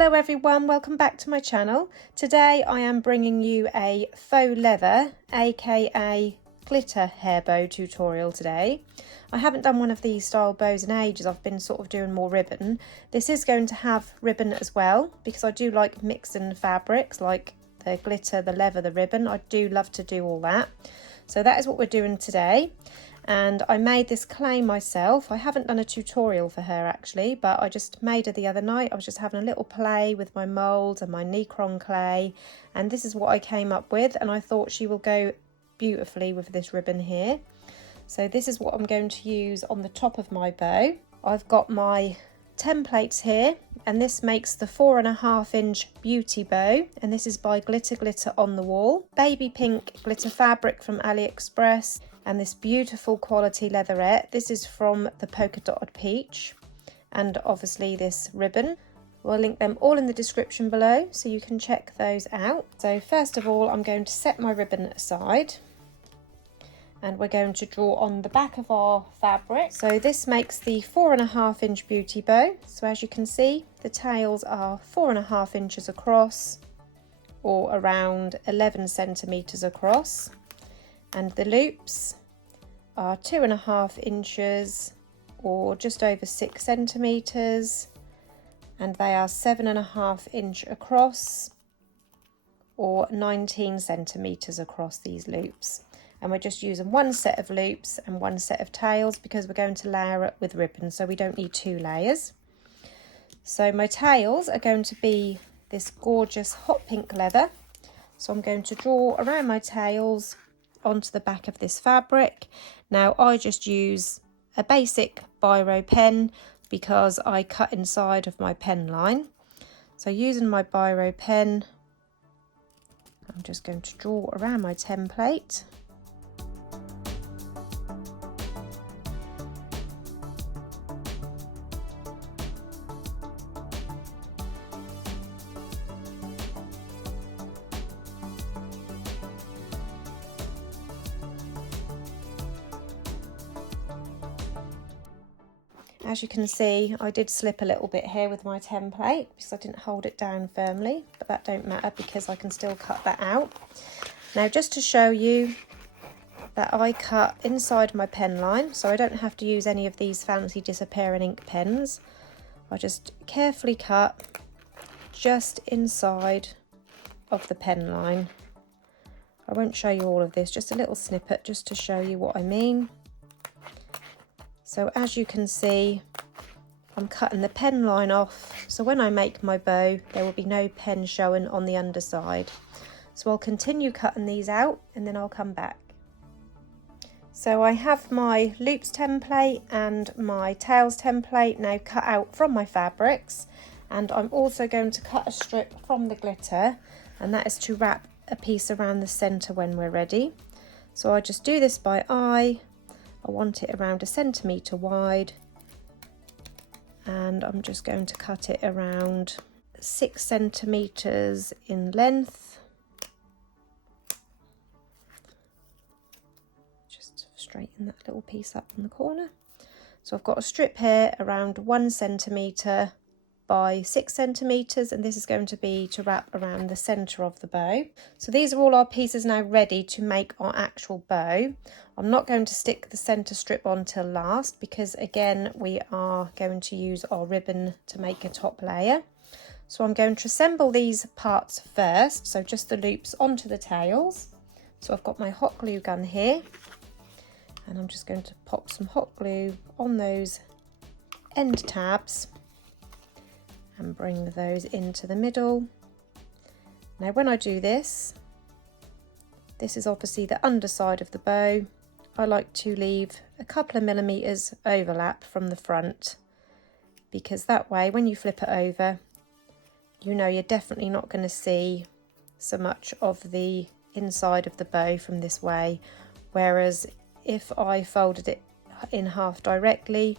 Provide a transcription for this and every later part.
Hello everyone, welcome back to my channel. Today I am bringing you a faux leather aka glitter hair bow tutorial today. I haven't done one of these style bows in ages. I've been sort of doing more ribbon. This is going to have ribbon as well because I do like mixing fabrics like the glitter, the leather, the ribbon. I do love to do all that. So that is what we're doing today. And I made this clay myself. I haven't done a tutorial for her actually, but I just made her the other night. I was just having a little play with my mould and my Nicron clay, and this is what I came up with, and I thought she will go beautifully with this ribbon here. So this is what I'm going to use on the top of my bow. I've got my templates here, and this makes the 4.5-inch beauty bow, and this is by Glitter Glitter on the Wall. Baby pink glitter fabric from AliExpress, and this beautiful quality leatherette. This is from the Polka Dotted Peach, and obviously this ribbon. We'll link them all in the description below so you can check those out. So first of all, I'm going to set my ribbon aside, and we're going to draw on the back of our fabric. So this makes the 4.5-inch beauty bow. So as you can see, the tails are 4.5 inches across, or around 11 centimeters across, and the loops are 2.5 inches, or just over 6 centimeters, and they are 7.5 inch across, or 19 centimeters across, these loops. And we're just using one set of loops and one set of tails because we're going to layer it with ribbon, so we don't need 2 layers. So my tails are going to be this gorgeous hot pink leather. So I'm going to draw around my tails onto the back of this fabric. Now I just use a basic biro pen because I cut inside of my pen line. So using my biro pen, I'm just going to draw around my template. As you can see, I did slip a little bit here with my template because I didn't hold it down firmly, but that don't matter because I can still cut that out. Now just to show you that I cut inside my pen line, so I don't have to use any of these fancy disappearing ink pens. I just carefully cut just inside of the pen line. I won't show you all of this, just a little snippet just to show you what I mean. So as you can see, I'm cutting the pen line off, so when I make my bow there will be no pen showing on the underside. So I'll continue cutting these out and then I'll come back. So I have my loops template and my tails template now cut out from my fabrics, and I'm also going to cut a strip from the glitter, and that is to wrap a piece around the centre when we're ready. So I just do this by eye. I want it around 1 centimetre wide, and I'm just going to cut it around 6 centimetres in length. Just straighten that little piece up in the corner. So I've got a strip here around 1 centimetre by 6 centimetres, and this is going to be to wrap around the centre of the bow. So these are all our pieces now ready to make our actual bow. I'm not going to stick the centre strip on till last because again we are going to use our ribbon to make a top layer. So I'm going to assemble these parts first, so just the loops onto the tails. So I've got my hot glue gun here, and I'm just going to pop some hot glue on those end tabs and bring those into the middle. Now when I do this, this is obviously the underside of the bow. I like to leave a couple of millimeters overlap from the front, because that way when you flip it over, you know you're definitely not going to see so much of the inside of the bow from this way, whereas if I folded it in half directly,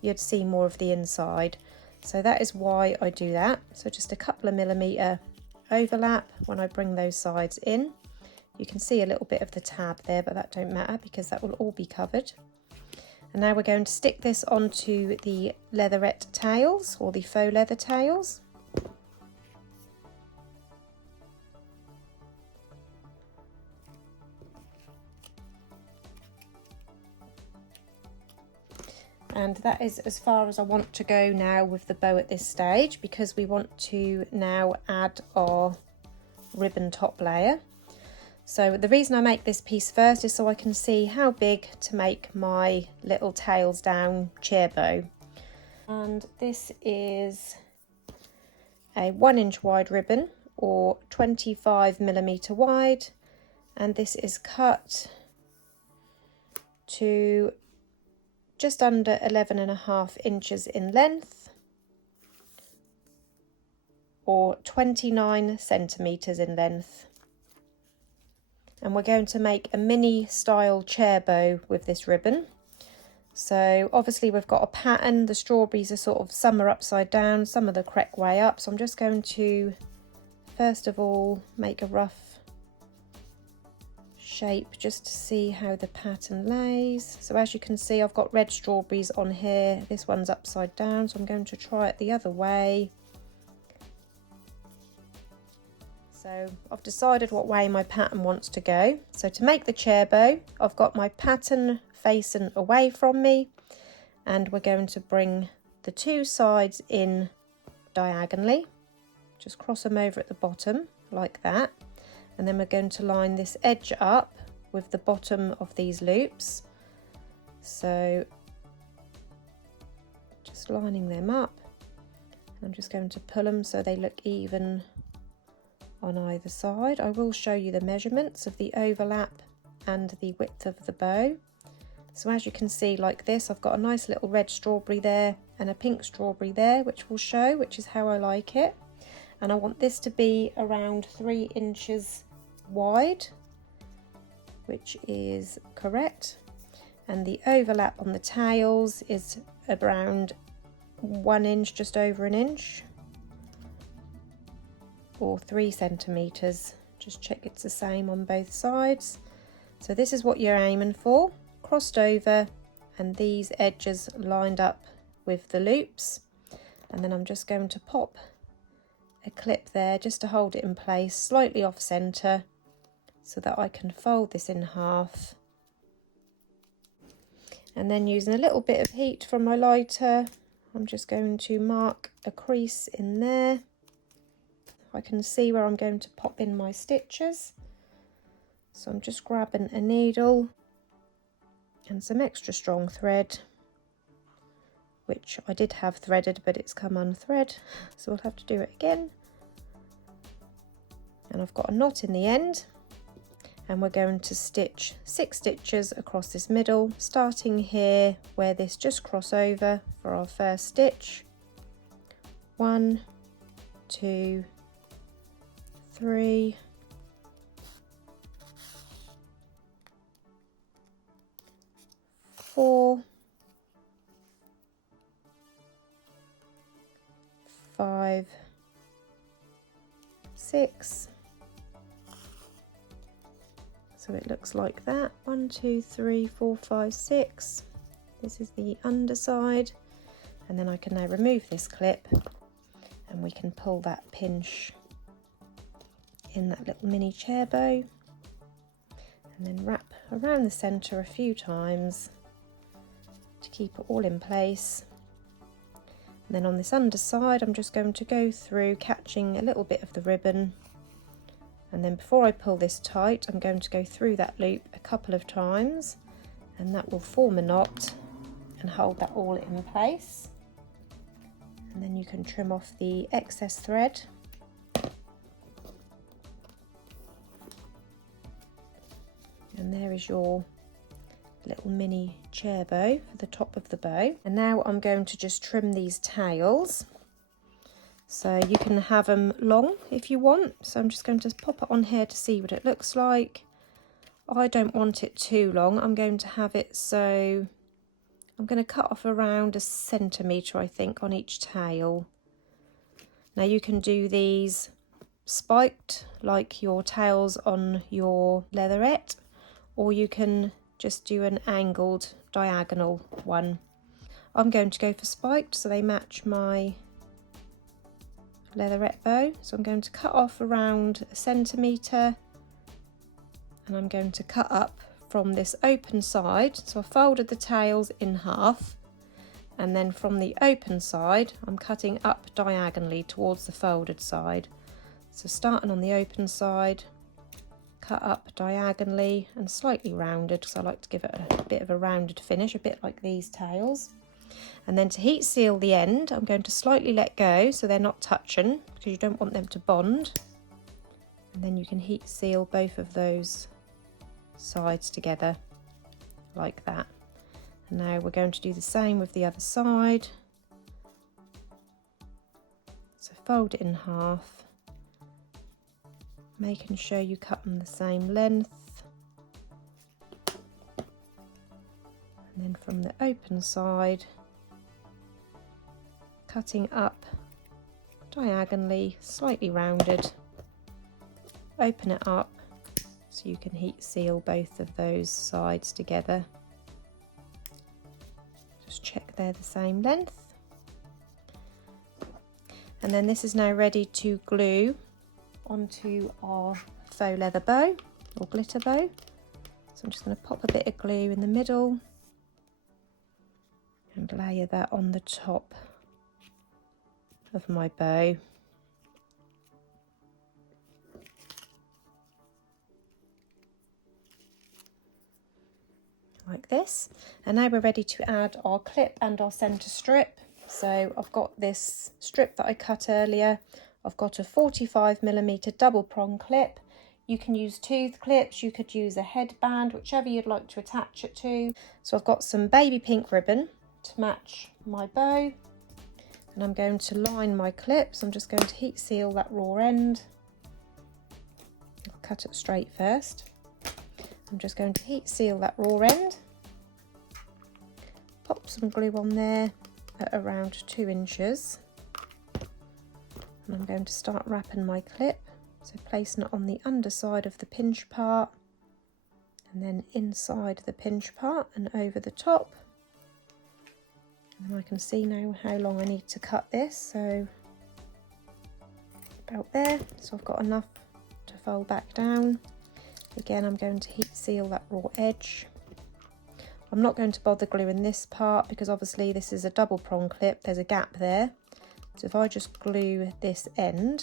you'd see more of the inside. So that is why I do that. So just a couple of millimeter overlap when I bring those sides in. You can see a little bit of the tab there, but that don't matter because that will all be covered. And now we're going to stick this onto the leatherette tails, or the faux leather tails. And that is as far as I want to go now with the bow at this stage, because we want to now add our ribbon top layer. So the reason I make this piece first is so I can see how big to make my little tails down chair bow. And this is a 1 inch wide ribbon, or 25mm wide, and this is cut to just under 11.5 inches in length, or 29 centimeters in length. And we're going to make a mini style chair bow with this ribbon. So obviously we've got a pattern. The strawberries are sort of, some are upside down, some are the correct way up. So I'm just going to first of all make a rough shape just to see how the pattern lays. So as you can see, I've got red strawberries on here. This one's upside down, so I'm going to try it the other way. So I've decided what way my pattern wants to go. So to make the chair bow, I've got my pattern facing away from me, and we're going to bring the two sides in diagonally. Just cross them over at the bottom like that. And then we're going to line this edge up with the bottom of these loops. So just lining them up. I'm just going to pull them so they look even on either side. I will show you the measurements of the overlap and the width of the bow. So as you can see, like this, I've got a nice little red strawberry there and a pink strawberry there, which will show, which is how I like it. And I want this to be around 3 inches wide, which is correct. And the overlap on the tails is around 1 inch, just over an inch, or 3 centimeters. Just check it's the same on both sides. So this is what you're aiming for, crossed over and these edges lined up with the loops. And then I'm just going to pop a clip there just to hold it in place, slightly off center, so that I can fold this in half. And then using a little bit of heat from my lighter, I'm just going to mark a crease in there. I can see where I'm going to pop in my stitches. So I'm just grabbing a needle and some extra strong thread, which I did have threaded, but it's come unthread, so I'll have to do it again. And I've got a knot in the end, and we're going to stitch 6 stitches across this middle, starting here where this just cross over for our first stitch. 1, 2, 3, 4, 5, 6. So it looks like that. 1, 2, 3, 4, 5, 6. This is the underside, and then I can now remove this clip and we can pull that pinch in that little mini chair bow, and then wrap around the center a few times to keep it all in place. And then on this underside, I'm just going to go through catching a little bit of the ribbon, and then before I pull this tight, I'm going to go through that loop a couple of times, and that will form a knot and hold that all in place. And then you can trim off the excess thread. And there is your little mini chair bow for the top of the bow. And now I'm going to just trim these tails. So you can have them long if you want. So I'm just going to pop it on here to see what it looks like. I don't want it too long. I'm going to have it so I'm going to cut off around 1 centimetre, I think, on each tail. Now you can do these spiked like your tails on your leatherette, or you can just do an angled diagonal one. I'm going to go for spiked so they match my leatherette bow. So I'm going to cut off around 1 centimetre, and I'm going to cut up from this open side. So I folded the tails in half, and then from the open side I'm cutting up diagonally towards the folded side. So starting on the open side, cut up diagonally and slightly rounded, because I like to give it a bit of a rounded finish, a bit like these tails. And then to heat seal the end, I'm going to slightly let go so they're not touching, because you don't want them to bond. And then you can heat seal both of those sides together like that. And now we're going to do the same with the other side. So fold it in half, making sure you cut them the same length. And then from the open side, cutting up diagonally, slightly rounded, open it up so you can heat seal both of those sides together. Just check they're the same length. And then this is now ready to glue onto our faux leather bow or glitter bow. So I'm just going to pop a bit of glue in the middle and layer that on the top of my bow. Like this. And now we're ready to add our clip and our centre strip. So I've got this strip that I cut earlier. I've got a 45mm double prong clip. You can use tooth clips, you could use a headband, whichever you'd like to attach it to. So I've got some baby pink ribbon to match my bow, and I'm going to line my clips. I'm just going to heat seal that raw end. I'll cut it straight first. I'm just going to heat seal that raw end. Pop some glue on there at around 2 inches. And I'm going to start wrapping my clip. So placing it on the underside of the pinch part, and then inside the pinch part and over the top. And I can see now how long I need to cut this, so about there. So I've got enough to fold back down. Again, I'm going to heat seal that raw edge. I'm not going to bother gluing this part because obviously this is a double prong clip, there's a gap there. So if I just glue this end,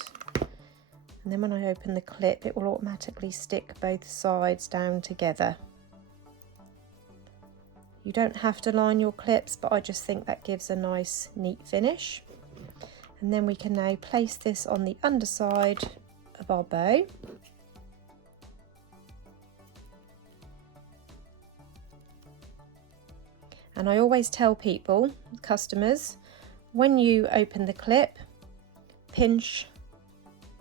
and then when I open the clip it will automatically stick both sides down together. You don't have to line your clips, but I just think that gives a nice neat finish. And then we can now place this on the underside of our bow. And I always tell people, customers, when you open the clip, pinch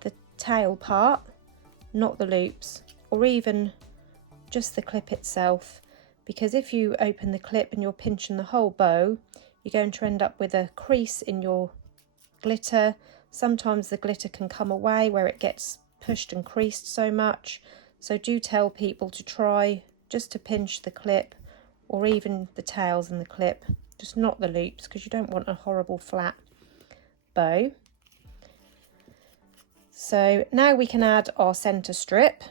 the tail part, not the loops, or even just the clip itself, because if you open the clip and you're pinching the whole bow, you're going to end up with a crease in your glitter. Sometimes the glitter can come away where it gets pushed and creased so much. So do tell people to try just to pinch the clip, or even the tails and the clip, just not the loops, because you don't want a horrible flat bow. So now we can add our centre strip.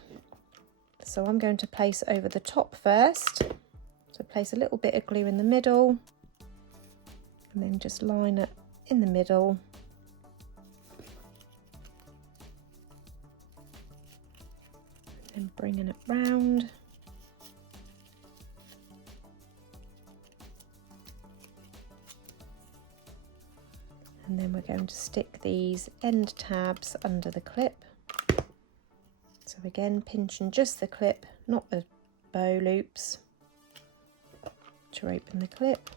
So I'm going to place over the top first. So place a little bit of glue in the middle, and then just line it in the middle. And bringing it round. And then we're going to stick these end tabs under the clip. So again, pinching just the clip, not the bow loops, to open the clip.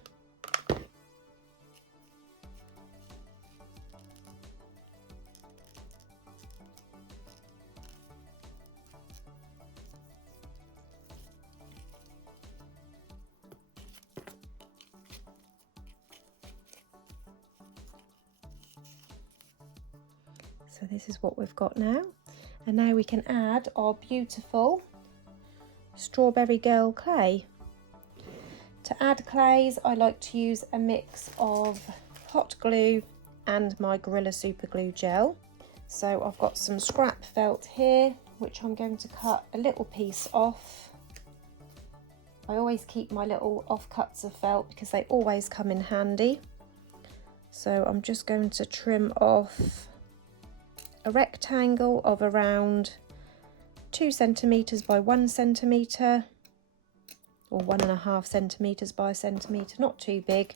So this is what we've got now. And now we can add our beautiful strawberry girl clay. To add clays, I like to use a mix of hot glue and my Gorilla Super Glue gel. So I've got some scrap felt here, which I'm going to cut a little piece off. I always keep my little offcuts of felt because they always come in handy. So I'm just going to trim off a rectangle of around 2 centimetres by 1 centimetre, or 1.5 centimetres by a centimetre, not too big,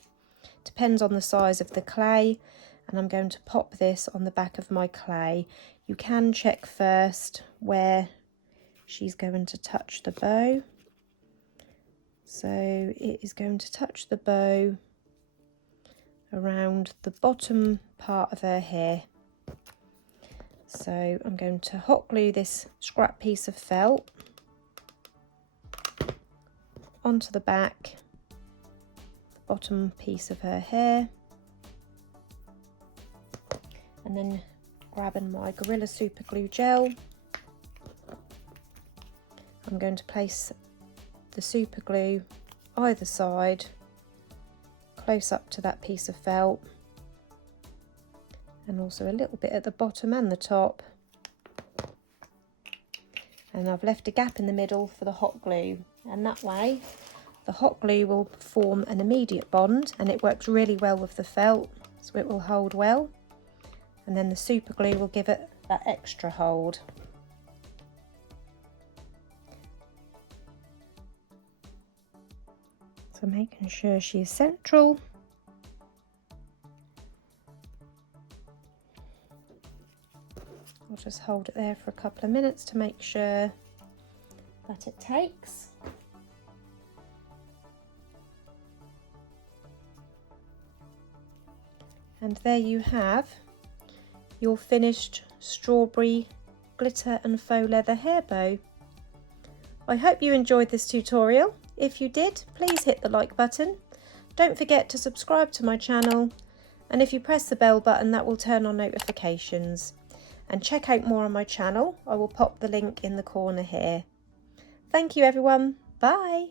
depends on the size of the clay. And I'm going to pop this on the back of my clay. You can check first where she's going to touch the bow. So it is going to touch the bow around the bottom part of her hair. So I'm going to hot glue this scrap piece of felt onto the back, bottom piece of her hair, and then grabbing my Gorilla Super Glue gel, I'm going to place the super glue either side, close up to that piece of felt, and also a little bit at the bottom and the top. And I've left a gap in the middle for the hot glue, and that way the hot glue will form an immediate bond, and it works really well with the felt, so it will hold well, and then the super glue will give it that extra hold. So making sure she is central. I'll just hold it there for a couple of minutes to make sure that it takes. And there you have your finished strawberry glitter and faux leather hair bow. I hope you enjoyed this tutorial. If you did, please hit the like button. Don't forget to subscribe to my channel, and if you press the bell button, that will turn on notifications. And check out more on my channel. I will pop the link in the corner here. Thank you everyone. Bye.